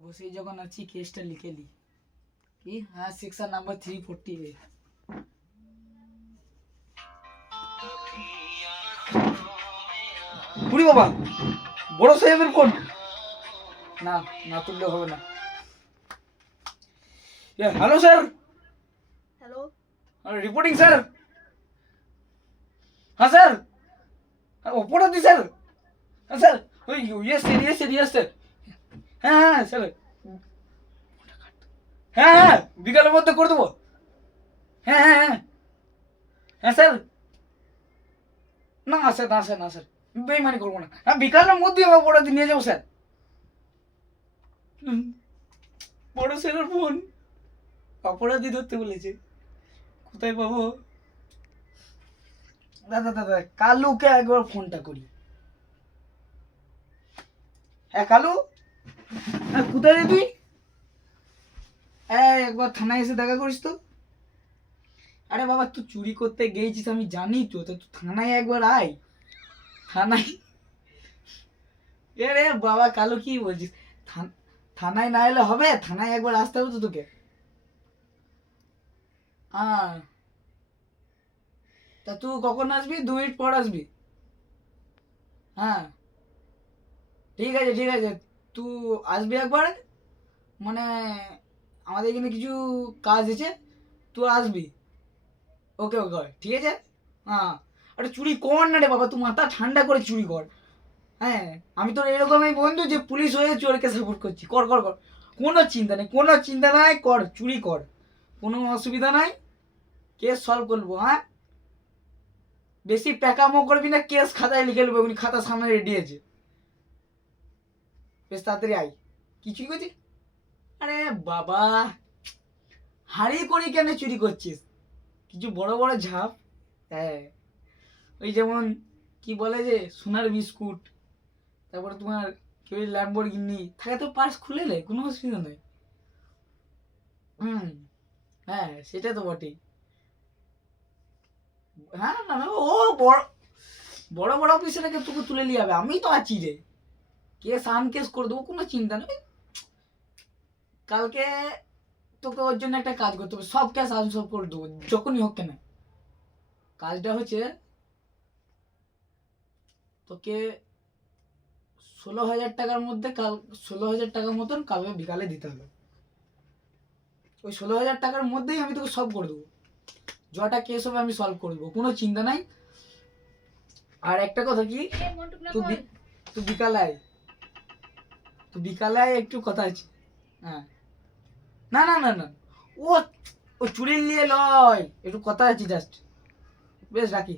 বসেই যখন আছি কেসটা লিখে নি। কি? হ্যাঁ, সেকশন নাম্বার 340A। উরি বাবা, বড় সাহেবের ফোন। না না তুললে হবে না। Hello sir, hello, reporting sir. হ্যাঁ স্যার, অপরাধী স্যার। হ্যাঁ স্যার, ওই yes sir, yes sir, yes sir. হ্যাঁ হ্যাঁ স্যার, হ্যাঁ হ্যাঁ বিকালের মধ্যে করে দেবো। হ্যাঁ হ্যাঁ হ্যাঁ হ্যাঁ স্যার। না স্যার, না স্যার, না স্যার, বেইমানি করবো না। হ্যাঁ বিকালের মধ্যে আমার অপরাধী নিয়ে যাবো স্যার। বড় স্যারের ফোন, অপরাধী ধরতে বলেছে। কোথায় পাবো? দাদা দাদা কালুকে একবার ফোনটা করি। হ্যাঁ কালু, হ্যাঁ কোথায় রে তুই? একবার থানায় এসে দেখা করিস তো। আরে বাবা তুই চুরি করতে গেছিস আমি জানি তো, তা তুই থানায় একবার আয়। থানায়? এ রে বাবা কালু কি বলছিস? থানায় না এলে হবে? থানায় একবার আসতে হবে তো তোকে। হ্যাঁ, তা তুই কখন আসবি? 2 মিনিট পর আসবি। হ্যাঁ ঠিক আছে ঠিক আছে, তুই আসবি একবার। মানে আমাদের এখানে কিছু কাজ আছে, তুই আসবি। ওকে ওকে ঠিক আছে। হ্যাঁ, আরে চুরি কর না রে বাবা, তুই মাথা ঠান্ডা করে চুরি কর। হ্যাঁ, আমি তোর এরকমই বন্ধু যে পুলিশ হয়ে চোরকে সাপোর্ট করছি। কর কর কর, কোনো চিন্তা নেই, কোনো চিন্তা নাই, কর চুরি কর, কোনো অসুবিধা নাই। কেস সলভ করবো। হ্যাঁ, বেশি প্যাকামো করবি না, কেস খাতায় লিখে নেবো, এমনি খাতা সামনে রেডি আছে। বেশ তাড়াতাড়ি আয়। কি চুরি করছিস? আরে বাবা, হাড়ি করি কেন চুরি করছিস? কিছু বড় বড় ঝাপ। হ্যাঁ, ওই যেমন কি বলে যে সোনার বিস্কুট, তারপরে তোমার কেউ ল্যাম্বরগিনি থাকে তো পার্স খুলে নেয়, কোনো অসুবিধা নেই। হুম, হ্যাঁ সেটা তো বটেই। হ্যাঁ না না, ও বড় বড় বড় অফিসারকে তোকে তুলে নিয়ে যাবে, আমি তো আছি রে। কেস কেস করে দেবো, কোনো চিন্তা নেই। কালকে তোকে ওর জন্য একটা কাজ করতে হবে, সব কেস আনসলভ করে দেবো যখনই হোক কেন। কাজটা হচ্ছে তোকে 16,000 টাকার মধ্যে 16,000 টাকার মতন কালকে বিকালে দিতে হবে। ওই 16,000 টাকার মধ্যেই আমি তোকে সব করে দেবো, যটা কেস হবে আমি সলভ করে দেবো, কোনো চিন্তা নাই। আর একটা কথা কি, তুই বিকালে আয়, তুই বিকালে আয়, একটু কথা আছে। হ্যাঁ, না না না না, ও ও চুরির নিয়ে লয়, একটু কথা আছে জাস্ট। বেশ রাখি।